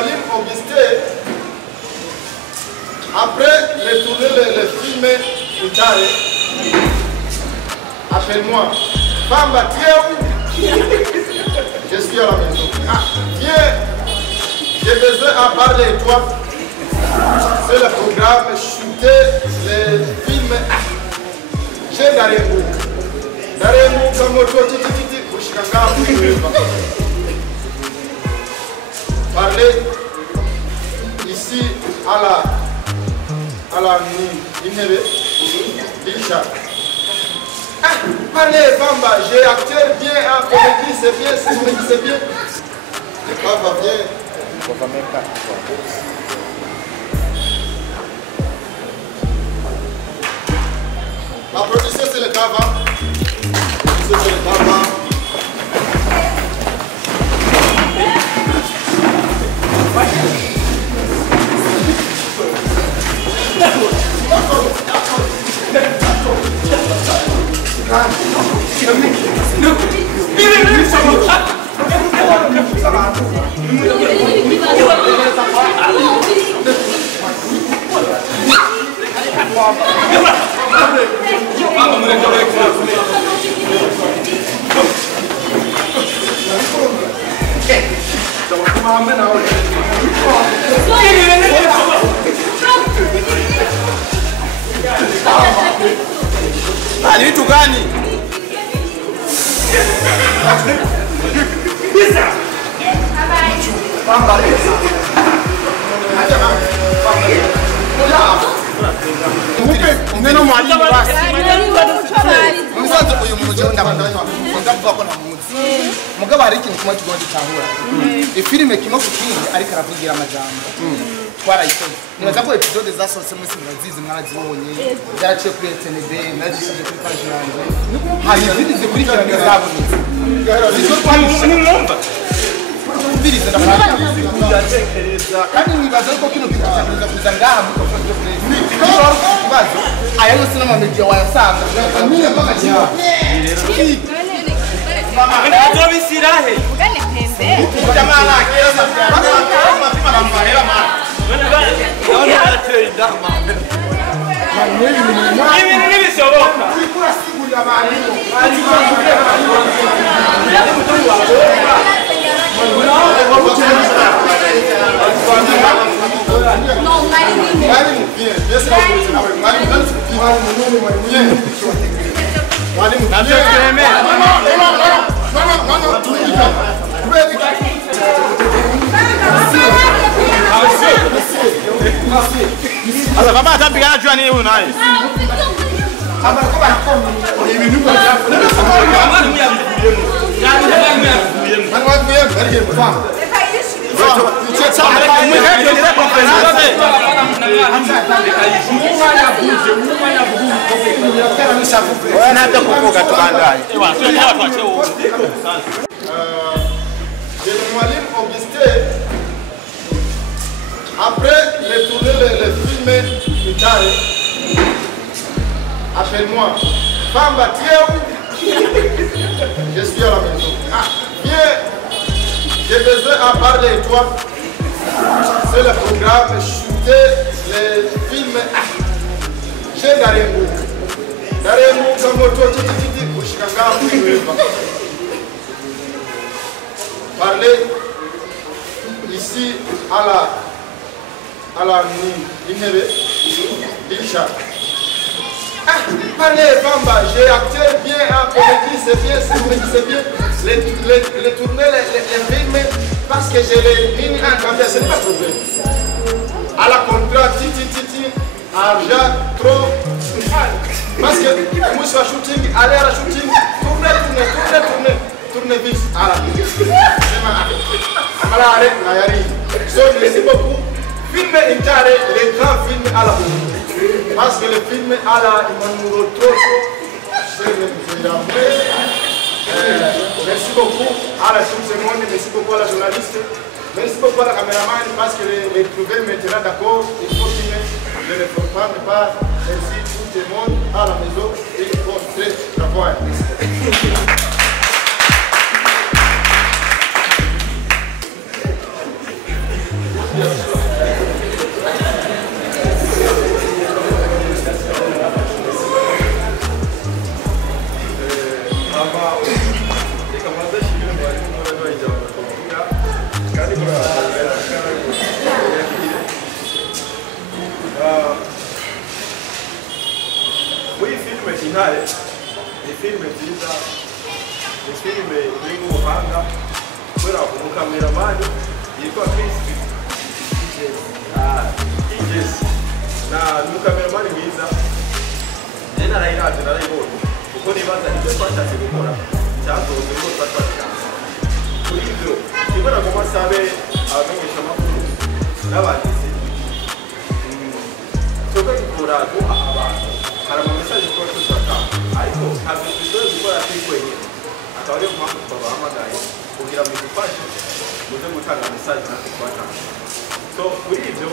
Mwalimu Augustin, après de tourner le film Itare, appelle-moi. Famba, tu es où? Je suis à la maison. Ah, viens, j'ai besoin à parler de toi. C'est le programme shooter le film. J'ai Daremou. Daremou, comme autre titi, parler ici à la Nineve, Isha. Parlez, Bamba, j'ai acteur bien en comédie, c'est bien, c'est bien. Le cas va bien. La production, c'est le Kava. C'est le Kava. Ni vitu gani? Neno mwalimu basi. Mwanzo uyu muje ndabandanya. Ndavuga ko namuzi. Mugabo hari ikintu kimwe kigomba gitahura. Ifilime kimwe kukindi ariko aravugira amajambo. Twarayikoze. Nibaza ko episode zasohotse muri Simbazizi mwarazibonye. Byaraciye kuri TNB, nazishije kuri page yanjye. Hari izindi zikurikirana zabonetse. Izo twamumumva. Mbiriza ndatekereza kandi nibaza ko kino kintu cyakomeza kuza ngaha mu Kongo Press. Nibaza aya yose n'amamedia wayasanga. Mama, ndio bisirahe. Ugane pembe. Jamala kila safari. Mapima na mahela mama. Naona ateri ndama. Hivi ni nini soboka? Kula siku ya mwalimu. Non, mwalimu. Asa baba atapigana jua nini huyu naye? Mwalimu Augustin, après de tourner le film Itare, appelle-moi. Famba, tu es où? Je suis à la maison. Ah, viens, j'ai besoin à parler de toi. C'est le programme shooter le film. J'ai Daremou. Daremou, comme autre titi, parler ici à la Nineve, Isha. Parlez, Bamba, j'ai acteur bien en comédie, c'est bien, c'est bien. Les tourner les films parce que je les mis en caméra, ce n'est pas problème. À la contrat, titi, argent, trop. Parce que moi je suis à shooting, aller à la shooting, tourner vite. So, merci beaucoup. Film Itare, les grands films à la boue. Parce que le film à la Immanuel Toto, c'est le merci beaucoup à la monde, merci beaucoup à la journaliste, merci beaucoup à la caméraman parce que les trouver maintenant d'accord, il faut filmer, je ne peux pas ne pas. Merci tout le monde à la maison et pour très travail. Intare ni filime nziza, ni filime irimo ubuhanga kubera umukameramani yitwa Chris Iges na umukameramani mwiza nena arayiraje narayibonye kuko nibaza ibyo twashatse gukora cyasohotse ko twashaka kuri ibyo ibara ngo basabe abamenyesha amakuru n'abanditsi tuba gukora duha abantu hari amamesaje ko tushaka ariko ntabwo dushobora gukora turi wenyine akaba ariyo mpamvu twabahamagaye kugira ngo dufashe muze gutanga mesaje natwe twatanga so kuri ibyo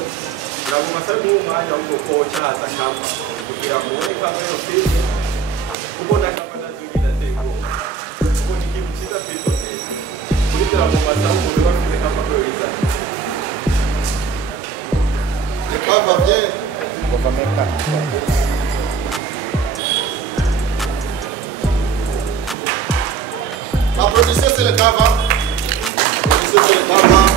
ntabwo masabe nk'umwanya ahubwo ko cyahaza kamba kugira ngo ubone kamba yo filime kuko na kamba nazugira atego kuko ni ikintu cyiza twitondeye kuri ibyo ntabwo masabe umuntu bafite kamba ko yiza Kamba bien. Applaudissez, c'est le cava. Applaudissez, c'est le cava.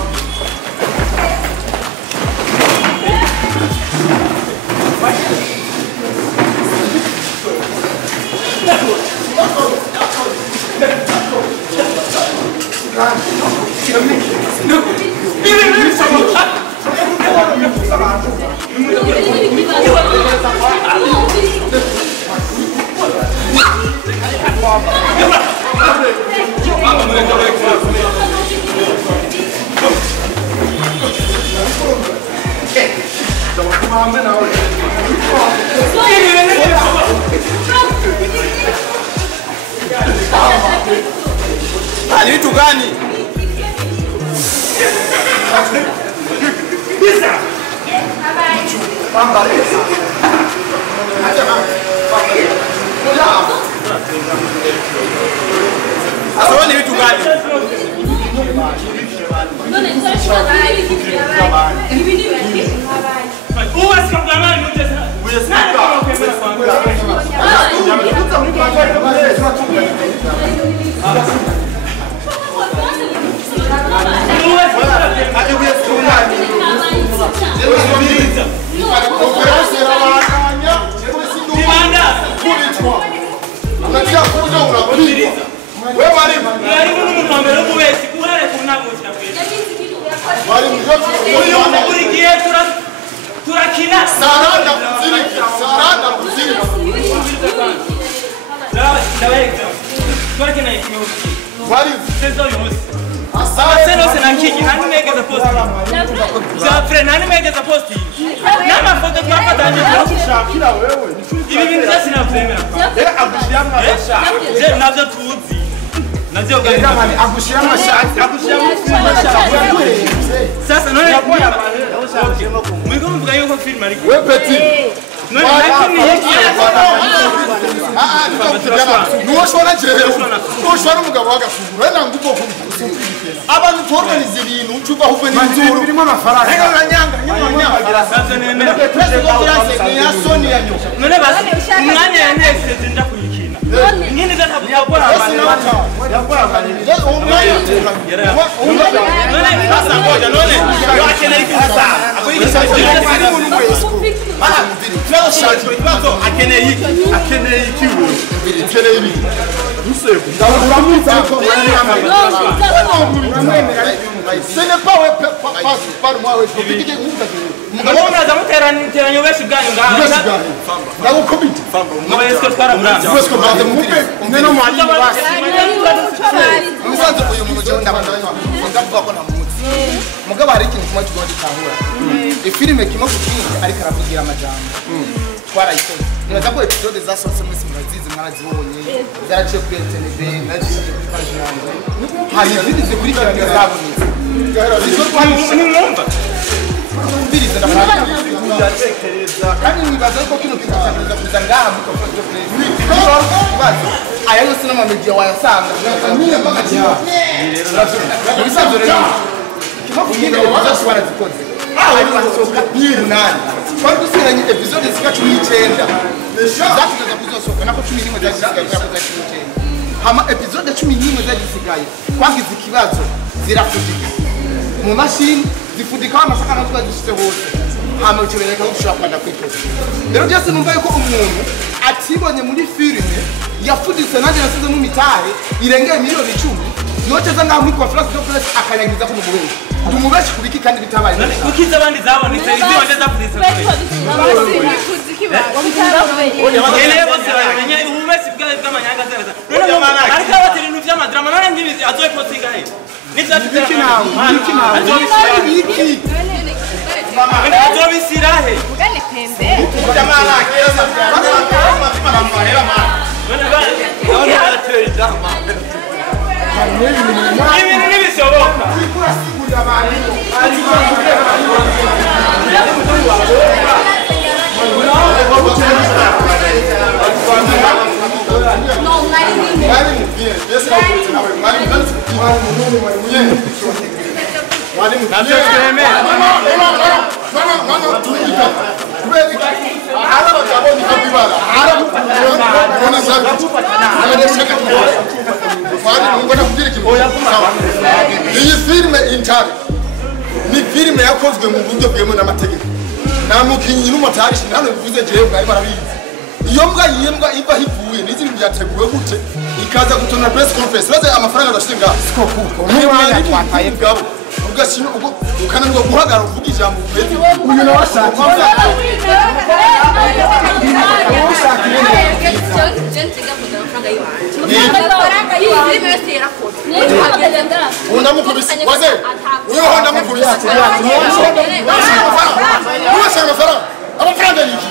Ni vitu gani? Sasa ni vitu gani? Sasa none mwiko mvuga yuko film ariko We petit. lakini hiki Nuwashona jerewe. Nuwashona umugabo w'agafunguro. Wenda nguko kumva. Abantu torganize ibintu ucuva huve n'inzuru. Birimo amafaranga. Rega nyanga. sasa nemera None basi umwanya yanese zinda kuyikina nyine ntabwo ce n'est pas par moi mugabo hari ikintu kimwe kigomba gitahura ifilime kimwe kukindi ariko aravugira amajambo twarayikoze nibaza ko episode zasohotse muri simurazizi mwarazibonye zaraciye kuri TNB zaraciye kuri page yanjye hari izindi zikurikirana zabonetse izo twamwumva mbiriza ndatekereza kandi nibaza ko kino kintu cyakomeza kuza ngaha mu Kofoto Place aya yose n'amamedia wayasanga ibisanzwe rero kimwe bazashobora zikoze ari basohoka n'inani twari dusiranye episode zika 19 zatuza kuzosohoka nako 11 zagisigaye nako za 19 hama episode 11 zagisigaye twagize ikibazo zirafudika mu mashini zifudika amasaka natwe zishyize hose hama ukibereka ko ushaka kwanda kwitoza rero byose numva yuko umuntu atibonye muri filime yafuditse nanjye nasize mu mitahe irengeye miliyoni 10 yocheza ngaho muri conference de presse akanyagiza ko umubenshi umubenshi kubiki kandi bitabaye ukiza abandi zabonetse izi wanje zafuditse yene bose baranye ububenshi bw'amanyanga zeraza ariko abatiri ibintu by'amadrama none ngibizi azoye postinga he niki nawe Sirahe. Ugane pembe. Jamala kera mahera ma. Ibi bisoboka. No, iyi filime intare ni filime yakozwe mu buryo bwemewe n'amategeko nta mukinnyi n'umutari hano bivuze jewe bwari barabizi iyo mbwa yimbwa iva hivuye n'izindi byateguwe gute ikaza gutona press conference baze amafaranga adashinga kuko n'umwanya twataye bwabo ugashino ukananirwa guhagarara uvuga ijambo kwezi uyu nawe ashaka undamukubise waze uyo ndamukubise amafaranga yiki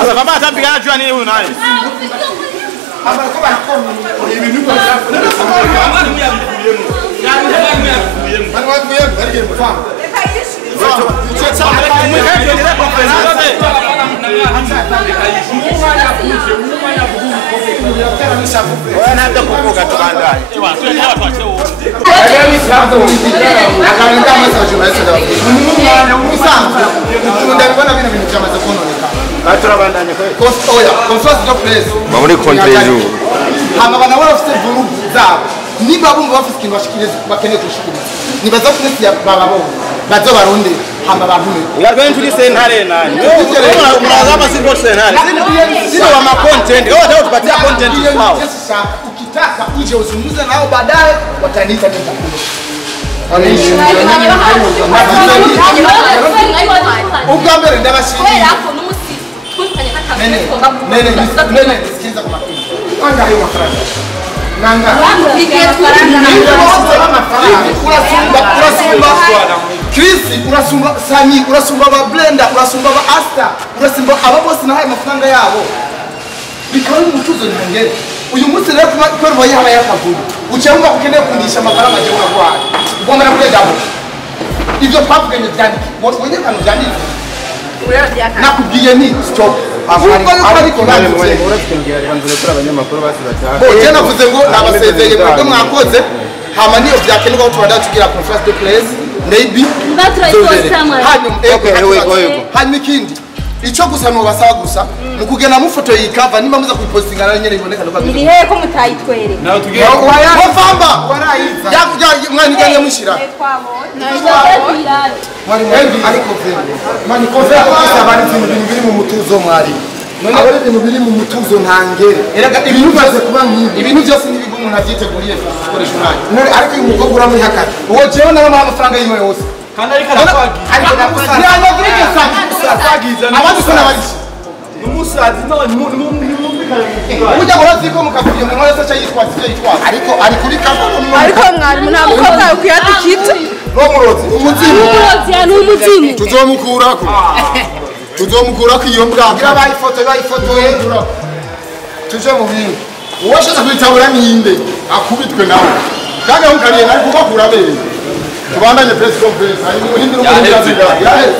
Asa baba atapigana jua nini huyu naye? muri konteju hama bana bafite vurugu zabo niba bumva bafite ikintu bashikiriza bakeneye kushikiriza nibaza kwisi baba bo bazo baronde hama bantume We are going to listen hare nani. Mnazama si bot hare. Sio wa ma content. Wao wataka tupatia content kwao. Ukitaka uje uzungumze nao baadaye wataniita nitakuja. Ugambere ndabashimira. Nene sikiza kwa makini. Anga hiyo mafaranga. Nanga. Krisi urasumba Sami urasumba ba Blender urasumba ba Asta urasumba aba bose nahaye amafaranga yabo bikaba umutuzo nyongere uyu munsi rero kwa roho yaba yakavuga ucyumva ukeneye kundisha amafaranga je uragwara ugomba kurega abo ivyo twavuganye byandi wonye kanu byandi nakubwiye ni stop jena vuze ngo nabasezeye mwebwe mwakoze hama niyo byakenerwa tubada tugira conference de presse maybe hanyuma ikindi icyo gusa nubasaba gusa nukugena mu foto yikava nimba muza kuyipostinga na nyene iboneka nuko iri he ko mutayitwere nawe tugiye wafamba warayiza ya mwana iganye mushira mwari ariko mani konfer kusa bari ibintu biri mu mutuzo mwari abari ibintu biri mu mutuzo ntangere eraga ibintu byose kuba nk'ibi ibintu byose nibigo umuntu avyiteguriye gukoresha umwanya ariko uyu mukobwa uramuha hakati uwo jewe nawe amafaranga yiwe yose kandi ariko arakwagi abandi ko nabarishi umusazi none ujya guhoza iko mukavuriye mu mwese cyo yitwa cyo yitwa ariko ari kuri kapo ariko mwarimu nta mukobwa ukuyadikita no murozi umuzimu umurozi ya n'umuzimu tuzomukurako iyo mbwa gira bayifotoye tuje mu bintu uwashaka kwitabura ninde akubitwe nawe kandi ukariye nari kubakura amenyo tubandanye press conference ari mu hindi n'umuhinzi yaheze